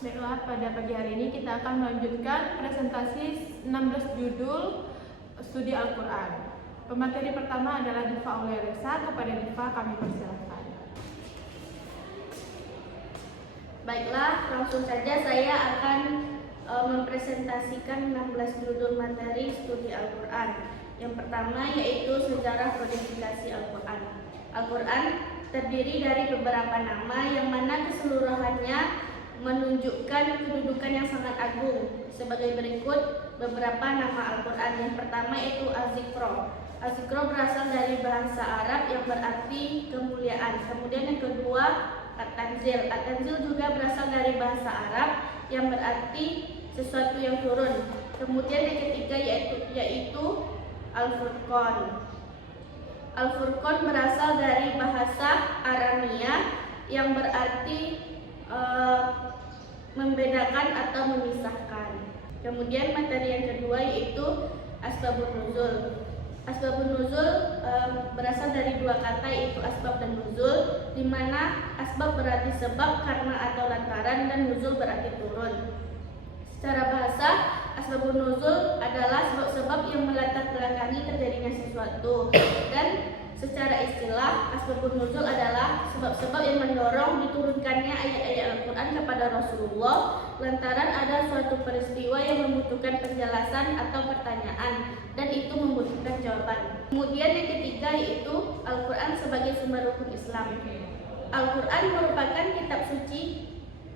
Baiklah, pada pagi hari ini kita akan melanjutkan presentasi 16 judul studi Al-Quran. Pemateri pertama adalah Diva Auliaresa. Kepada Diva kami persilahkan. Baiklah, langsung saja saya akan mempresentasikan 16 judul materi studi Al-Quran. Yang pertama yaitu sejarah kodifikasi Al-Quran. Al-Quran terdiri dari beberapa nama yang mana keseluruhannya menunjukkan kedudukan yang sangat agung. Sebagai berikut beberapa nama Al-Quran. Yang pertama yaitu Az-Zikro. Az-Zikro berasal dari bahasa Arab yang berarti kemuliaan. Kemudian yang kedua At-Tanzil. At-Tanzil juga berasal dari bahasa Arab yang berarti sesuatu yang turun. Kemudian yang ketiga yaitu Al-Furqan. Al-Furqan berasal dari bahasa Aramia yang berarti membedakan atau memisahkan. Kemudian materi yang kedua yaitu Asbabun Nuzul. Asbabun Nuzul berasal dari dua kata yaitu asbab dan nuzul, di mana asbab berarti sebab, karena atau lantaran, dan nuzul berarti turun. Secara bahasa, asbabun nuzul adalah sebab-sebab yang melatar belakangi terjadinya sesuatu, dan secara istilah, asbabun nuzul adalah sebab-sebab yang mendorong diturunkannya ayat-ayat Al-Quran kepada Rasulullah lantaran ada suatu peristiwa yang membutuhkan penjelasan atau pertanyaan, dan itu membutuhkan jawaban. Kemudian yang ketiga yaitu Al-Quran sebagai sumber hukum Islam. Al-Quran merupakan kitab suci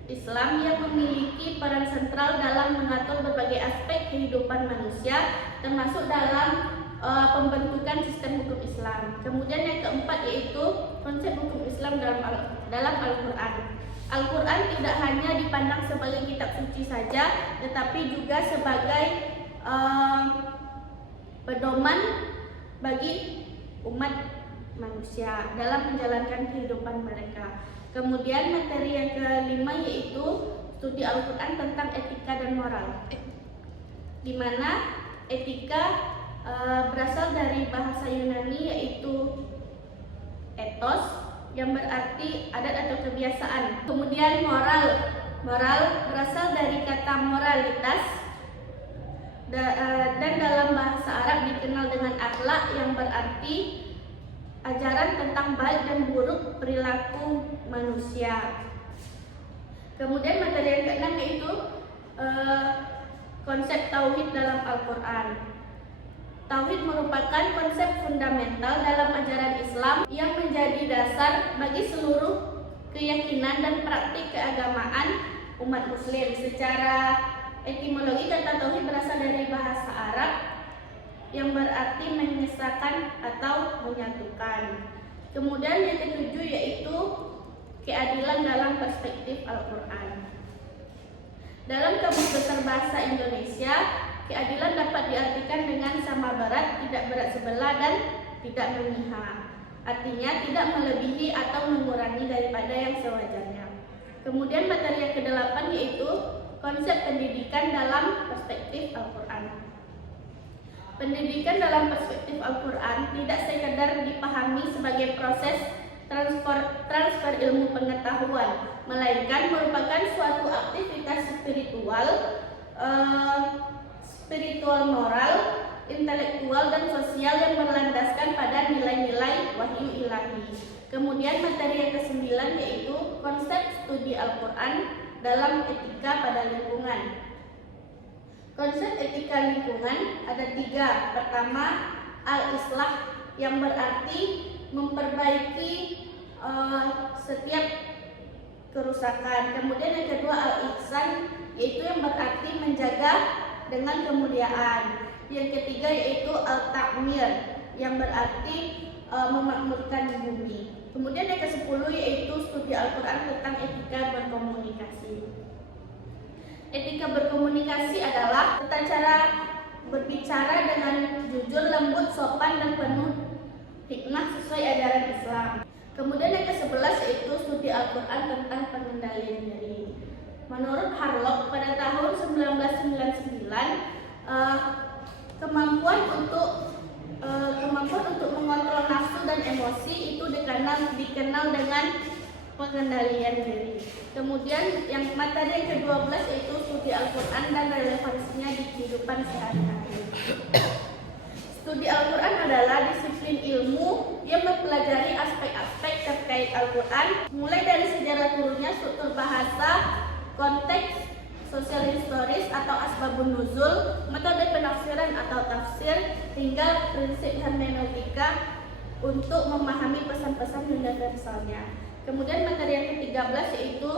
Islam yang memiliki peran sentral dalam mengatur berbagai aspek kehidupan manusia, termasuk dalam pembentukan sistem hukum Islam. Kemudian yang keempat yaitu konsep hukum Islam dalam Al-Quran. Al-Quran tidak hanya dipandang sebagai kitab suci saja, tetapi juga sebagai pedoman bagi umat manusia dalam menjalankan kehidupan mereka. Kemudian materi yang kelima yaitu studi Al-Quran tentang etika dan moral, di mana etika berasal dari bahasa Yunani yaitu ethos yang berarti adat atau kebiasaan. Kemudian moral berasal dari kata moralitas dan dalam bahasa Arab dikenal dengan akhlak yang berarti ajaran tentang baik dan buruk perilaku manusia. Kemudian materi yang keenam yaitu konsep tauhid dalam Al-Quran. Tauhid merupakan konsep fundamental dalam ajaran Islam yang menjadi dasar bagi seluruh keyakinan dan praktik keagamaan umat muslim. Secara etimologi kata tauhid berasal dari bahasa Arab yang berarti mengesahkan atau menyatukan. Kemudian yang ketujuh yaitu keadilan dalam perspektif Al-Quran. Dalam Kamus Besar Bahasa Indonesia, keadilan dapat diartikan dengan sama berat, tidak berat sebelah, dan tidak memihak. Artinya tidak melebihi atau mengurangi daripada yang sewajarnya. Kemudian materi yang kedelapan yaitu konsep pendidikan dalam perspektif Al-Quran. Pendidikan dalam perspektif Al-Quran tidak sekadar dipahami sebagai proses transfer ilmu pengetahuan, melainkan merupakan suatu aktivitas spiritual, moral, intelektual, dan sosial yang berlandaskan pada nilai-nilai wahyu ilahi. Kemudian materi yang kesembilan yaitu konsep studi Al-Quran dalam etika pada lingkungan. Konsep etika lingkungan ada tiga. Pertama, al-islah yang berarti memperbaiki setiap kerusakan. Kemudian yang kedua al-ihsan yaitu yang berarti menjaga dengan kemuliaan. Yang ketiga yaitu al-ta'mir yang berarti memakmurkan bumi. Kemudian yang ke-10 yaitu studi Al-Quran tentang etika berkomunikasi. Etika berkomunikasi adalah tata cara berbicara dengan jujur, lembut, sopan, dan penuh hikmah sesuai ajaran Islam. Kemudian yang ke-11 yaitu studi Al-Quran tentang pengendalian diri. Menurut Harlock pada tahun 1999, kemampuan untuk mengontrol nafsu dan emosi itu dikenal dengan pengendalian diri. Kemudian yang materi yang ke-12 yaitu studi Al-Quran dan relevansinya di kehidupan sehari-hari. Studi Al-Quran adalah disiplin ilmu yang mempelajari aspek-aspek terkait Al-Quran, mulai dari sejarah turunnya, struktur bahasa, konteks, sosial historis atau asbabun nuzul, metode penafsiran atau tafsir, hingga prinsip hermeneutika untuk memahami pesan-pesan universalnya. Kemudian materi yang ke-13 yaitu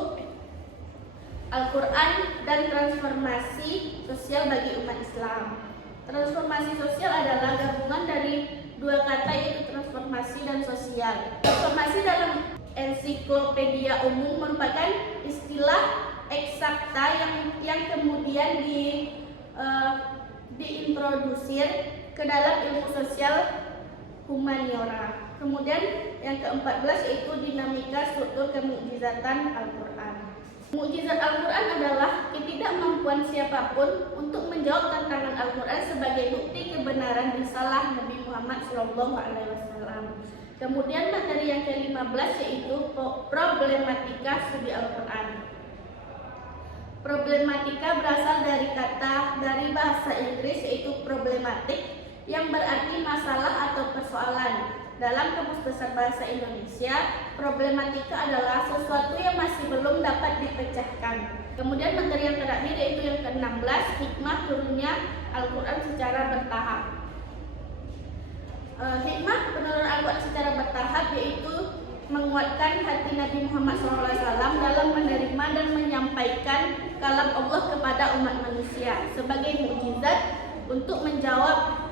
Al-Quran dan transformasi sosial bagi umat Islam. Transformasi sosial adalah gabungan dari dua kata yaitu transformasi dan sosial. Transformasi dalam ensiklopedia umum merupakan istilah eksakta yang kemudian diintrodusir ke dalam ilmu sosial humaniora. Kemudian yang ke-14 yaitu dinamika struktur kemukjizatan Al-Quran. Mukjizat Al-Quran adalah ketidakmampuan siapapun untuk menjawab tantangan Al-Quran sebagai bukti kebenaran risalah Nabi Muhammad SAW. Kemudian materi yang ke-15 yaitu problematika studi Al-Quran. Problematika berasal dari bahasa Inggris yaitu problematik yang berarti masalah atau persoalan. Dalam Kamus Besar Bahasa Indonesia, problematika adalah sesuatu yang masih belum dapat dipecahkan. Kemudian materi yang terakhir yaitu yang ke-16, hikmah turunnya Al-Quran secara bertahap. Hikmah penurunan Al-Quran secara bertahap yaitu menguatkan hati Nabi Muhammad SAW dalam menerima dan menyampaikan kalam Allah kepada umat manusia sebagai mukjizat untuk menjawab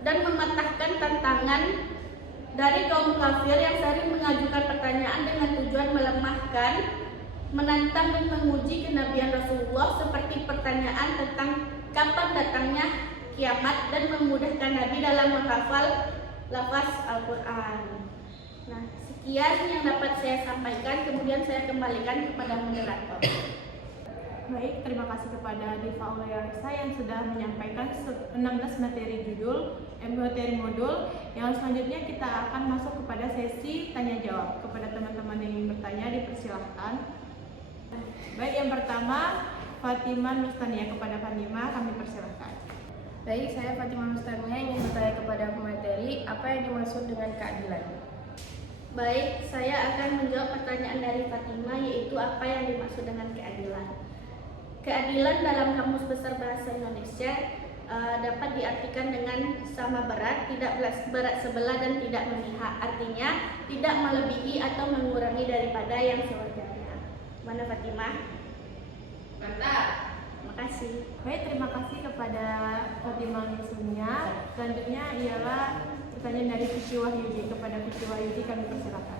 dan mematahkan tantangan dari kaum kafir yang sering mengajukan pertanyaan dengan tujuan melemahkan, menantang dan menguji kenabian Rasulullah seperti pertanyaan tentang kapan datangnya kiamat dan memudahkan Nabi dalam menghafal lafaz Al-Quran. Nah, sekian yang dapat saya sampaikan, kemudian saya kembalikan kepada moderator. Baik, terima kasih kepada Diva Aulearesa yang sudah menyampaikan 16 materi materi modul. Yang selanjutnya kita akan masuk kepada sesi tanya jawab. Kepada teman-teman yang ingin bertanya dipersilahkan. Baik, yang pertama Fatimah Nustania. Kepada Fatimah kami persilahkan. Baik, saya Fatimah Nustania ingin bertanya kepada pemateri, apa yang dimaksud dengan keadilan? Baik, saya akan menjawab pertanyaan dari Fatimah, yaitu apa yang dimaksud dengan keadilan. Keadilan dalam Kamus Besar Bahasa Indonesia dapat diartikan dengan sama berat, tidak berat sebelah dan tidak memihak. Artinya tidak melebihi atau mengurangi daripada yang sewajarnya. Mana Fatimah? Mantap. Terima kasih. Baik, terima kasih kepada Fatimah Nustania. Selanjutnya ialah pertanyaan dari Vicky Wahyudi. Kepada Vicky Wahyudi kami persilakan.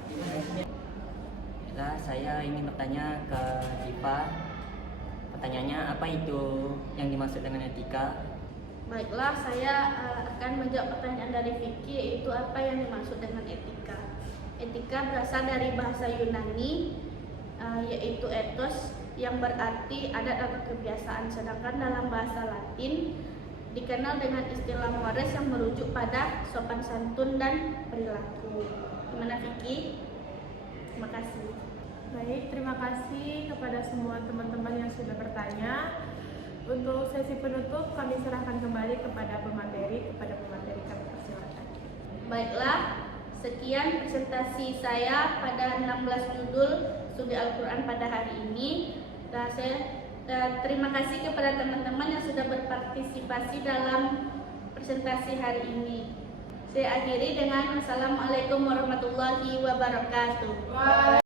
Saya ingin bertanya ke Diva. Pertanyaannya, apa itu yang dimaksud dengan etika? Baiklah, saya akan menjawab pertanyaan dari Vicky, yaitu apa yang dimaksud dengan etika. Etika berasal dari bahasa Yunani, yaitu ethos, yang berarti adat atau kebiasaan. Sedangkan dalam bahasa Latin dikenal dengan istilah mores yang merujuk pada sopan santun dan perilaku. Gimana Vicky? Terima kasih. Baik, terima kasih kepada semua teman-teman yang sudah bertanya. Untuk sesi penutup kami serahkan kembali kepada pemateri. Kami persilakan. Baiklah, sekian presentasi saya pada 16 judul studi Al-Quran pada hari ini. Terima kasih kepada teman-teman yang sudah berpartisipasi dalam presentasi hari ini. Saya akhiri dengan Assalamualaikum warahmatullahi wabarakatuh.